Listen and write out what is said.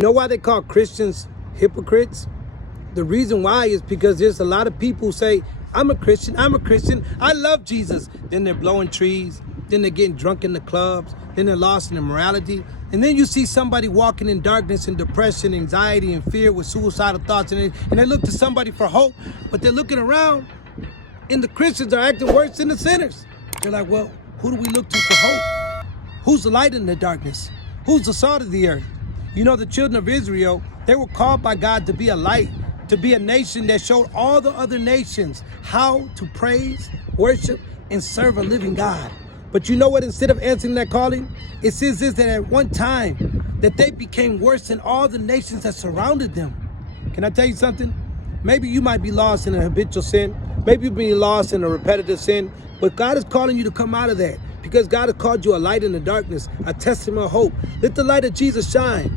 You know why they call Christians hypocrites? The reason why is because there's a lot of people who say, I'm a Christian, I love Jesus. Then they're blowing trees, then they're getting drunk in the clubs, then they're lost in immorality. And then you see somebody walking in darkness and depression, anxiety, and fear with suicidal thoughts, and they look to somebody for hope, but they're looking around and the Christians are acting worse than the sinners. They're like, well, who do we look to for hope? Who's the light in the darkness? Who's the salt of the earth? You know, the children of Israel, they were called by God to be a light, to be a nation that showed all the other nations how to praise, worship, and serve a living God. But you know what? Instead of answering that calling, it says this, that at one time that they became worse than all the nations that surrounded them. Can I tell you something? Maybe you might be lost in a habitual sin. Maybe you've been lost in a repetitive sin. But God is calling you to come out of that, because God has called you a light in the darkness, a testimony of hope. Let the light of Jesus shine.